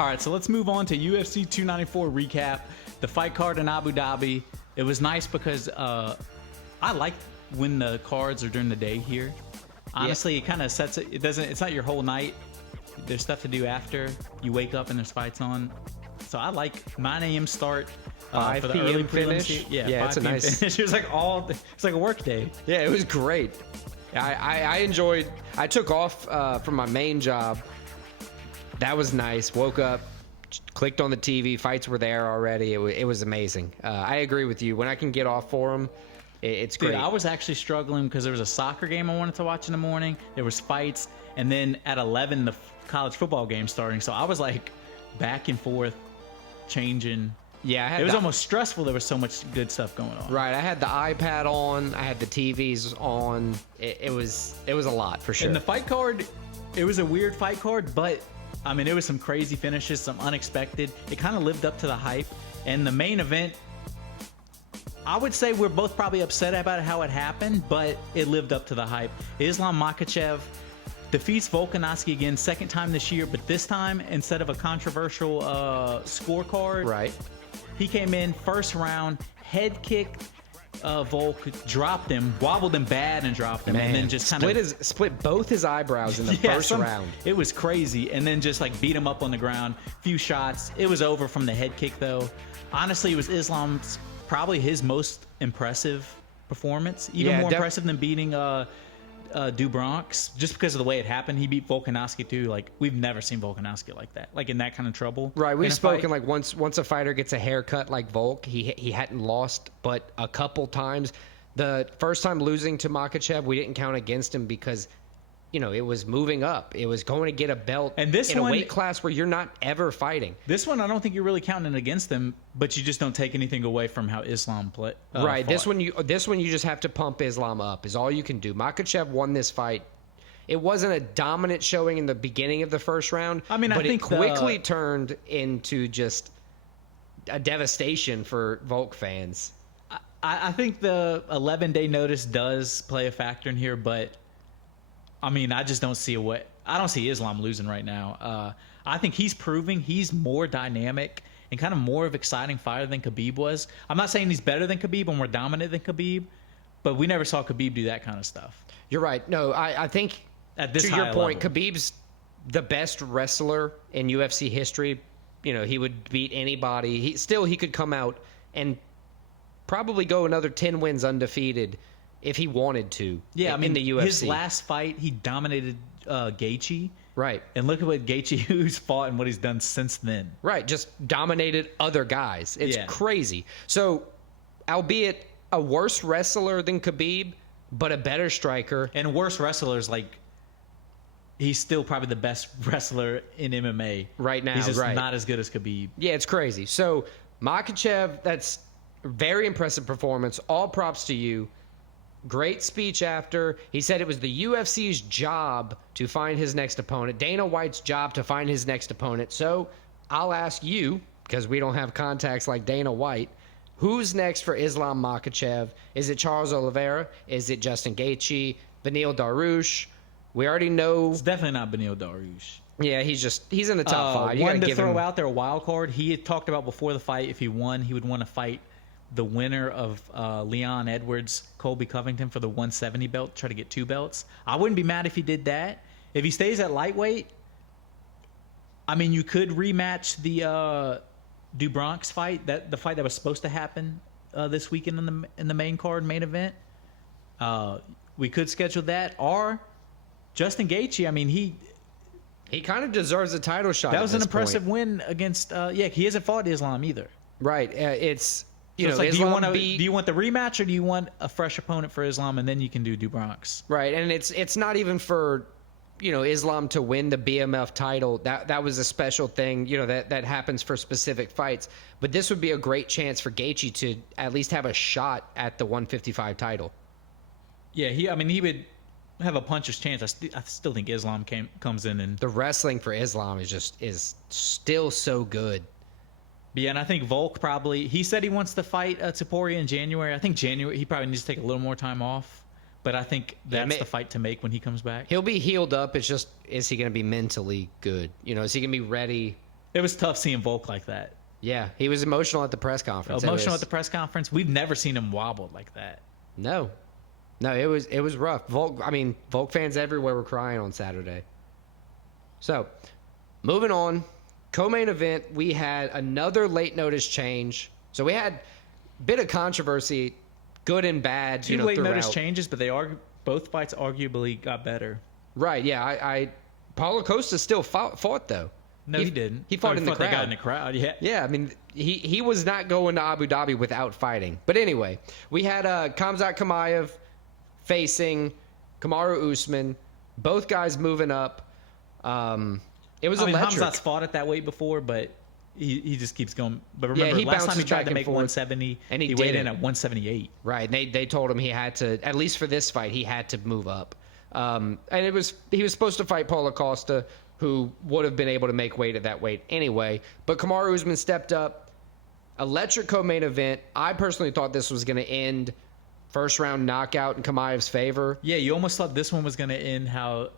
All right, so let's move on to UFC 294 recap. The fight card in Abu Dhabi. It was nice because I like when the cards are during the day here. Honestly, it kind of sets it. It doesn't. It's not your whole night. There's stuff to do after you wake up and there's fights on. So I like 9 a.m. start. 5 for the p.m. early finish. Yeah, it's a 5 p.m. nice finish. It was like it's like a work day. Yeah, it was great. I enjoyed. I took off from my main job. That was nice. Woke up, clicked on the TV. Fights were there already. It was amazing. I agree with you. When I can get off for them, it's great. Dude, I was actually struggling because there was a soccer game I wanted to watch in the morning. There was fights, and then at 11 the college football game starting. So I was like back and forth, changing. Yeah, it was almost stressful. There was so much good stuff going on. Right, I had the iPad on. I had the TVs on. It was a lot for sure. And the fight card, it was a weird fight card, but I mean, it was some crazy finishes, some unexpected. It kind of lived up to the hype. And the main event, I would say we're both probably upset about how it happened, but it lived up to the hype. Islam Makhachev defeats Volkanovski again, second time this year, but this time, instead of a controversial scorecard, right, he came in first round, head kicked Volk, dropped him, wobbled him bad and dropped him, and then just kind of split both his eyebrows in the first round. It was crazy, and then just like beat him up on the ground, few shots. It was over from the head kick though. Honestly, it was Islam's probably his most impressive performance, even more impressive than beating Dubronx, just because of the way it happened. He beat Volkanovski too. Like, we've never seen Volkanovski like that, like in that kind of trouble. Right, we've spoken like once a fighter gets a haircut like Volk, he hadn't lost but a couple times. The first time losing to Makhachev, we didn't count against him because, you know, it was moving up. It was going to get a belt and this in a weight class where you're not ever fighting. This one, I don't think you're really counting against them, but you just don't take anything away from how Islam played. Right. This one you just have to pump Islam up is all you can do. Makhachev won this fight. It wasn't a dominant showing in the beginning of the first round. I mean, but I think it quickly turned into just a devastation for Volk fans. I think the 11-day notice does play a factor in here, but I mean, I just don't see a way. I don't see Islam losing right now. I think he's proving he's more dynamic and kind of more of an exciting fighter than Khabib was. I'm not saying he's better than Khabib or more dominant than Khabib, but we never saw Khabib do that kind of stuff. You're right. No, I think at this to your point, level, Khabib's the best wrestler in UFC history. You know, he would beat anybody. He could come out and probably go another 10 wins undefeated if he wanted to. Yeah, I mean, in the UFC. His last fight, he dominated Gaethje. Right. And look at what Gaethje who's fought and what he's done since then. Right. Just dominated other guys. It's crazy. So, albeit a worse wrestler than Khabib, but a better striker. And worse wrestlers, like, he's still probably the best wrestler in MMA. Right now, he's just not as good as Khabib. Yeah, it's crazy. So, Makhachev, that's a very impressive performance. All props to you. Great speech after. He said it was the UFC's job to find his next opponent, Dana White's job to find his next opponent. So I'll ask you, because we don't have contacts like Dana White, who's next for Islam Makhachev? Is it Charles Oliveira? Is it Justin Gaethje? Beneil Dariush? We already know. It's definitely not Beneil Dariush. Yeah, he's in the top five. One to throw out there, a wild card. He had talked about before the fight, if he won, he would want to fight the winner of Leon Edwards, Colby Covington for the 170 belt, try to get 2 belts. I wouldn't be mad if he did that. If he stays at lightweight, I mean, you could rematch the Dubronx fight, the fight that was supposed to happen this weekend in the main card main event. We could schedule that, or Justin Gaethje. I mean, he kind of deserves a title shot. That was an impressive win against. He hasn't fought Islam either. Right. It's. You know, like, do you want the rematch or do you want a fresh opponent for Islam and then you can do Dubronx? Right, and it's not even for, you know, Islam to win the BMF title. That was a special thing, you know, that happens for specific fights. But this would be a great chance for Gaethje to at least have a shot at the 155 title. Yeah, he would have a puncher's chance. I still think Islam comes in and the wrestling for Islam is still so good. But yeah, and I think Volk he said he wants to fight Topuria in January. I think January, he probably needs to take a little more time off. But I think that's the fight to make when he comes back. He'll be healed up. It's just, is he going to be mentally good? You know, is he going to be ready It was tough seeing Volk like that. Yeah, he was emotional at the press conference. Emotional at the press conference. We've never seen him wobbled like that. No, it was rough. Volk fans everywhere were crying on Saturday. So, moving on, co-main event, we had another late notice change. So we had a bit of controversy, good and bad. Two late notice changes, but both fights arguably got better. Right? Yeah, Paulo Costa still fought though. No, he didn't. He fought in the crowd. They got in the crowd. Yeah. Yeah, I mean, he was not going to Abu Dhabi without fighting. But anyway, we had Khamzat Chimaev facing Kamaru Usman. Both guys moving up. It was electric. Khamzat's fought at that weight before, but he just keeps going. But remember, last time he tried to make 170, and he weighed in at 178. Right, and they told him he had to, at least for this fight, he had to move up. And he was supposed to fight Paulo Costa, who would have been able to make weight at that weight anyway. But Kamaru Usman stepped up. Electric co-main event. I personally thought this was going to end first round knockout in Chimaev's favor. Yeah, you almost thought this one was going to end how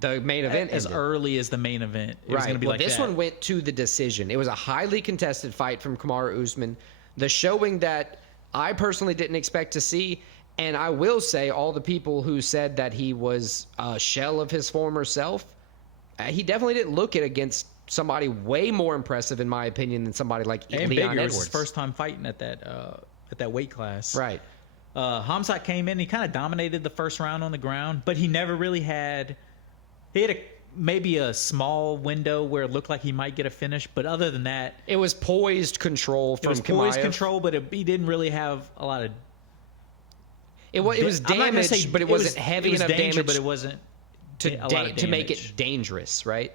the main event as early as the main event. It was going to be like this that. One went to the decision. It was a highly contested fight from Kamaru Usman. The showing that I personally didn't expect to see. And I will say, all the people who said that he was a shell of his former self, he definitely didn't look it against somebody way more impressive, in my opinion, than somebody like and Leon bigger. Edwards. It was his first time fighting at that weight class. Right. Khamzat came in. He kind of dominated the first round on the ground, but he never really had. He had maybe a small window where it looked like he might get a finish, but other than that, it was poised control from Chimaev. It was poised control, but he didn't really have a lot of. It was damage, but it wasn't heavy enough damage. But it wasn't to make it dangerous, right?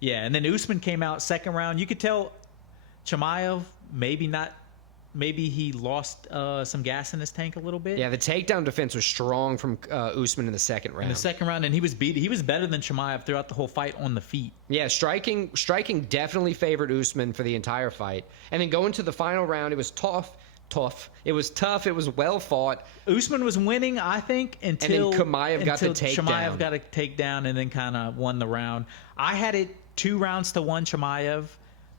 Yeah, and then Usman came out second round. You could tell Chimaev maybe he lost some gas in his tank a little bit. Yeah, the takedown defense was strong from Usman in the second round. And he was better than Chimaev throughout the whole fight on the feet. Yeah, striking definitely favored Usman for the entire fight. And then going to the final round, it was tough. It was tough. It was well fought. Usman was winning, I think, until Chimaev got the takedown. Chimaev got a takedown and then kind of won the round. I had it 2-1 Chimaev.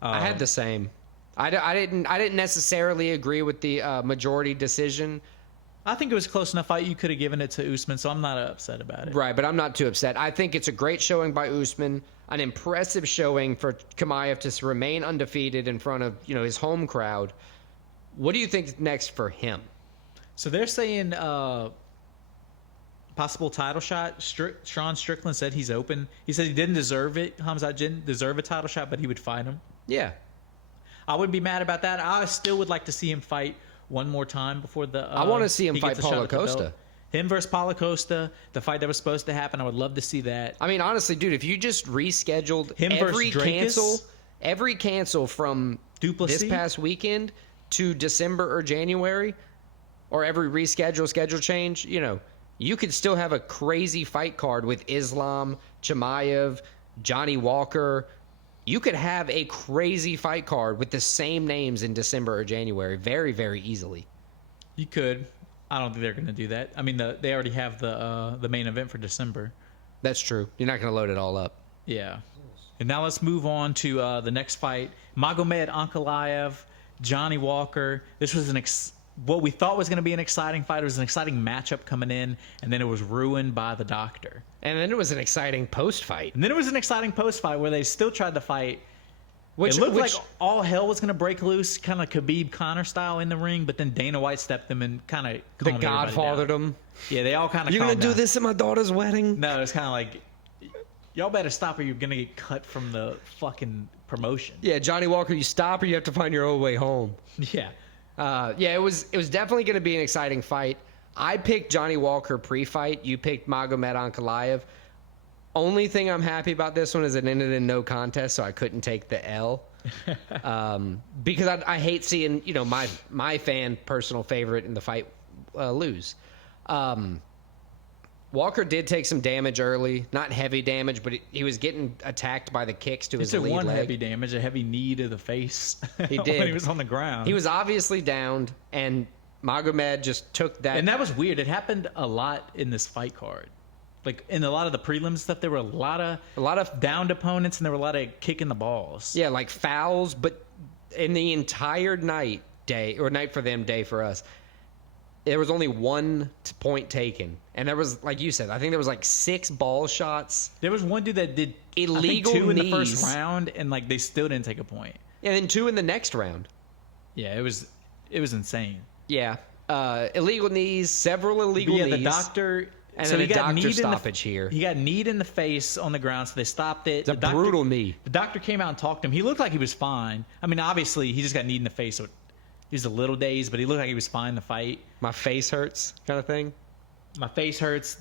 I had the same. I didn't necessarily agree with the majority decision. I think it was a close enough fight. You could have given it to Usman, so I'm not upset about it. Right, but I'm not too upset. I think it's a great showing by Usman, an impressive showing for Chimaev to remain undefeated in front of his home crowd. What do you think next for him? So they're saying possible title shot. Sean Strickland said he's open. He said he didn't deserve it. Khamzat didn't deserve a title shot, but he would fight him. Yeah. I wouldn't be mad about that. I still would like to see him fight one more time before the. I want to see him fight Paulo Costa. Him versus Paulo Costa, the fight that was supposed to happen. I would love to see that. I mean, honestly, dude, if you just rescheduled him every cancel from Duplessis? This past weekend to December or January, or every schedule change, you could still have a crazy fight card with Islam, Chimaev, Johnny Walker. You could have a crazy fight card with the same names in December or January very, very easily. You could. I don't think they're going to do that. I mean, they already have the main event for December. That's true. You're not going to load it all up. Yeah. And now let's move on to the next fight. Magomed Ankalaev, Johnny Walker. This was what we thought was going to be an exciting fight. It was an exciting matchup coming in, and then it was ruined by the doctor. And then it was an exciting post-fight. Where they still tried to fight. It looked like all hell was going to break loose, kind of Khabib Conor style in the ring, but then Dana White stepped them and kind of calmed everybody down. The Godfathered them. Yeah, they all kind of. You're going to do this at my daughter's wedding? No, it's kind of like, y'all better stop or you're going to get cut from the fucking promotion. Yeah, Johnny Walker, you stop or you have to find your own way home. Yeah. It was definitely going to be an exciting fight. I picked Johnny Walker pre-fight. You picked Magomed Ankalaev. Only thing I'm happy about this one is it ended in no contest, so I couldn't take the L. Because I hate seeing my fan personal favorite in the fight lose. Walker did take some damage early, not heavy damage, but he was getting attacked by the kicks to his lead leg. He took one heavy damage, a heavy knee to the face. He did. When he was on the ground. He was obviously downed, and Magomed just took that. And that was weird. It happened a lot in this fight card. like in a lot of the prelim stuff, there were a lot of downed opponents, and there were a lot of kicking the balls. Yeah, like fouls, but in the entire night for them, day for us, there was only 1 point taken. And there was, like you said, I think there was like 6 ball shots. There was one dude that did illegal 2 in the knees. first round, and like they still didn't take a point. And then 2 in the next round. Yeah, it was insane. Yeah. Illegal knees, several illegal knees. The doctor... And so then he a got doctor kneed stoppage here. He got kneed in the face on the ground, so they stopped it. It's a brutal knee. The doctor came out and talked to him. He looked like he was fine. I mean, obviously, he just got kneed in the face, so he was a little dazed, but he looked like he was fine to fight. My face hurts kind of thing. My face hurts.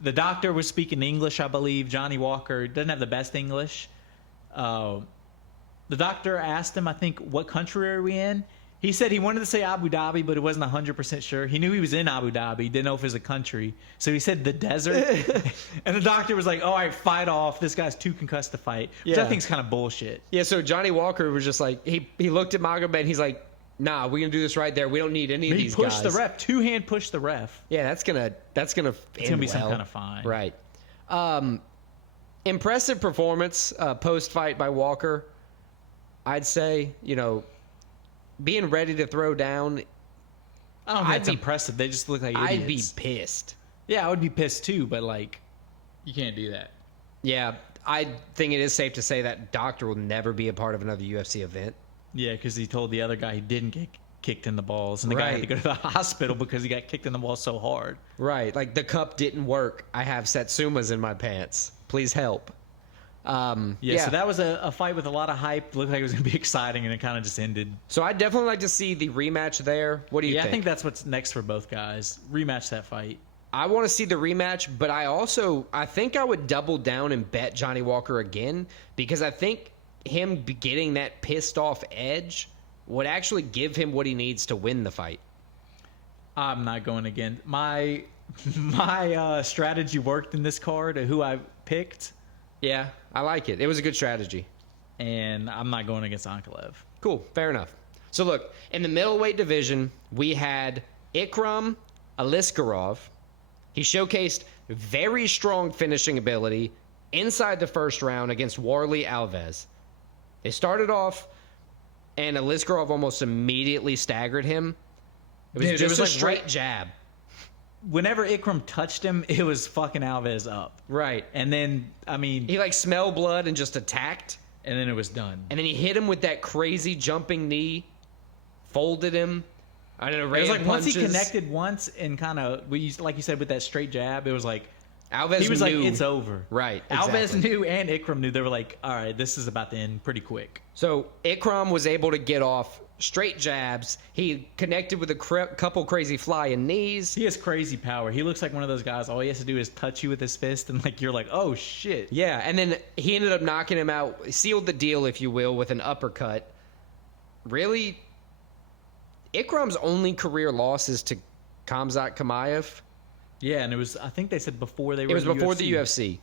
The doctor was speaking English, I believe. Johnny Walker doesn't have the best English. The doctor asked him, I think, what country are we in? He said he wanted to say Abu Dhabi, but it wasn't 100% sure. He knew he was in Abu Dhabi, didn't know if it was a country. So he said the desert. And the doctor was like, all right, fight off. This guy's too concussed to fight. Which I think is kind of bullshit. Yeah, so Johnny Walker was just like, he looked at Magomed and he's like, nah, we're going to do this right there. We don't need any of these guys. He pushed the ref. 2-hand pushed the ref. Yeah, that's gonna It's going to be some kind of fine. Right. Impressive performance post-fight by Walker. I'd say, being ready to throw down. I don't think it's impressive. They just look like idiots. I'd be pissed. Yeah, I would be pissed too, but like, you can't do that. Yeah, I think it is safe to say that doctor will never be a part of another UFC event. Yeah, because he told the other guy he didn't get kicked in the balls, and the guy had to go to the hospital because he got kicked in the balls so hard. Right, like the cup didn't work. I have Satsumas in my pants. Please help. Yeah, so that was a fight with a lot of hype. Looked like it was going to be exciting, and it kind of just ended. So I'd definitely like to see the rematch there. What do you think? Yeah, I think that's what's next for both guys. Rematch that fight. I want to see the rematch, but I think I would double down and bet Johnny Walker again, because I think him getting that pissed off edge would actually give him what he needs to win the fight. I'm not going again. My strategy worked in this card of who I picked. Yeah, I like it. It was a good strategy. And I'm not going against Ankalev. Cool, fair enough. So look, in the middleweight division, we had Ikram Aliskerov. He showcased very strong finishing ability inside the first round against Warley Alves. They started off, and Aliskerov almost immediately staggered him. It was just a straight jab. Whenever Ikram touched him, it was fucking Alves up. Right. And then, he smelled blood and just attacked. And then it was done. And then he hit him with that crazy jumping knee, folded him. I don't know. It was like once he connected once and kind of, like you said, with that straight jab, it was like, Alves he was knew. like, it's over. Right. Alves exactly. knew and Ikram knew. They were like, all right, this is about to end pretty quick. So Ikram was able to get off straight jabs. He connected with a couple crazy flying knees. He has crazy power. He looks like one of those guys. All he has to do is touch you with his fist, and like you're like, oh shit. Yeah, and then he ended up knocking him out, sealed the deal, if you will, with an uppercut. Really, Ikram's only career loss is to Khamzat Chimaev. Yeah, and it was, I think they said before they were It was before UFC. the UFC.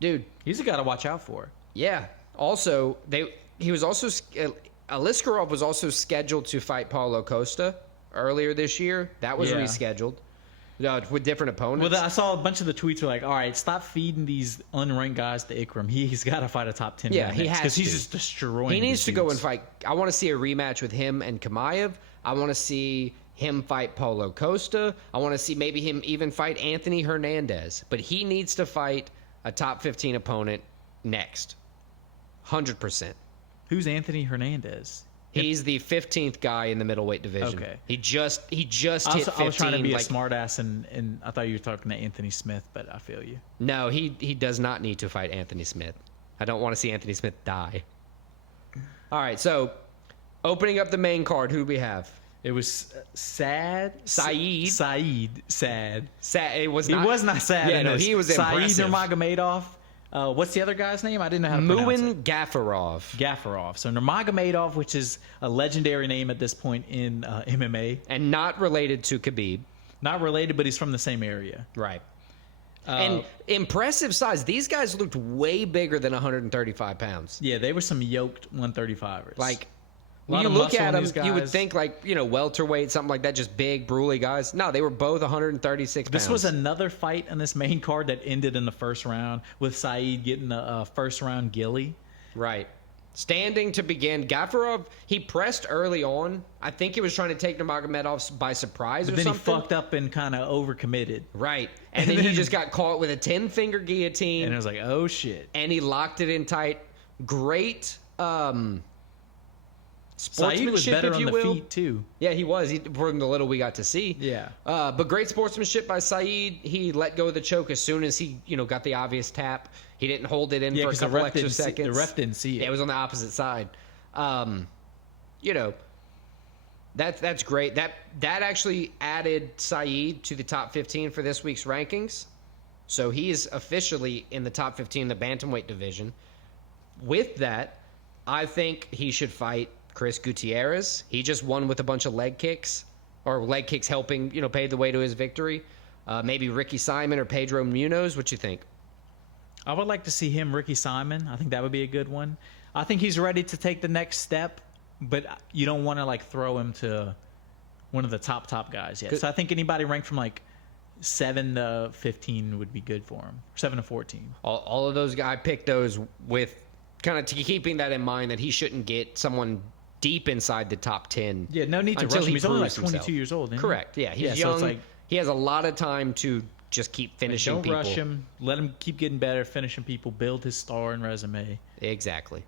Dude. He's a guy to watch out for. Yeah. Also, Aliskerov was also scheduled to fight Paulo Costa earlier this year. That was rescheduled. With different opponents. Well, I saw a bunch of the tweets were like, all right, stop feeding these unranked guys to Ikram. He's got to fight a top 10 Yeah, he has to. because he's just destroying. He needs to go and fight. I want to see a rematch with him and Chimaev. I want to see him fight Paulo Costa. I want to see maybe him even fight Anthony Hernandez. But he needs to fight a top 15 opponent next. 100%. Who's Anthony Hernandez? He's the 15th guy in the middleweight division. Okay. He just hit 15. I was trying to be a smartass, and I thought you were talking to Anthony Smith, but I feel you. No, he does not need to fight Anthony Smith. I don't want to see Anthony Smith die. All right, so opening up the main card, who do we have? It was Said. It was not. He was not Sad. Yeah, no, he was impressive. Said Nurmagomedov. What's the other guy's name? I didn't know how to pronounce it. Gafarov. So Nurmagomedov, which is a legendary name at this point in MMA. And not related to Khabib. Not related, but he's from the same area. Right. And impressive size. These guys looked way bigger than 135 pounds. Yeah, they were some yoked 135ers. Like, When lot you of look muscle at in them, these you would guys. think like, welterweight, something like that, just big, bruly guys. No, they were both 136 pounds. This was another fight on this main card that ended in the first round with Saeed getting a first round gilly. Right. Standing to begin. Gafarov, he pressed early on. I think he was trying to take Nurmagomedov by surprise But or then something. he fucked up and kind of overcommitted. Right. And then he just got caught with a 10-finger guillotine. And it was like, oh shit. And he locked it in tight. Great sportsmanship, Saeed was better if on you the will. feet too. Yeah, he was. From the little we got to see. Yeah. But great sportsmanship by Saeed. He let go of the choke as soon as he, got the obvious tap. He didn't hold it in Yeah, for a 'cause the couple ref extra didn't see- seconds. the ref didn't see it. Yeah, it was on the opposite side. That's great. That actually added Saeed to the top 15 for this week's rankings. So he is officially in the top 15 in the bantamweight division. With that, I think he should fight Chris Gutierrez. He just won with a bunch of leg kicks, or leg kicks helping, pave the way to his victory. Maybe Ricky Simon or Pedro Munoz. What you think? I would like to see him, Ricky Simon. I think that would be a good one. I think he's ready to take the next step, but you don't want to like throw him to one of the top guys yet. So I think anybody ranked from like 7 to 15 would be good for him. 7 to 14. All of those guys, I picked those with kind of keeping that in mind that he shouldn't get someone deep inside the top 10. Yeah, no need to until rush him. he He's only like proves 22 himself. years old. Isn't he? Correct. Yeah, he's So young. it's like, He has a lot of time to just keep finishing don't people. rush him. Let him keep getting better, finishing people, build his star and resume. Exactly.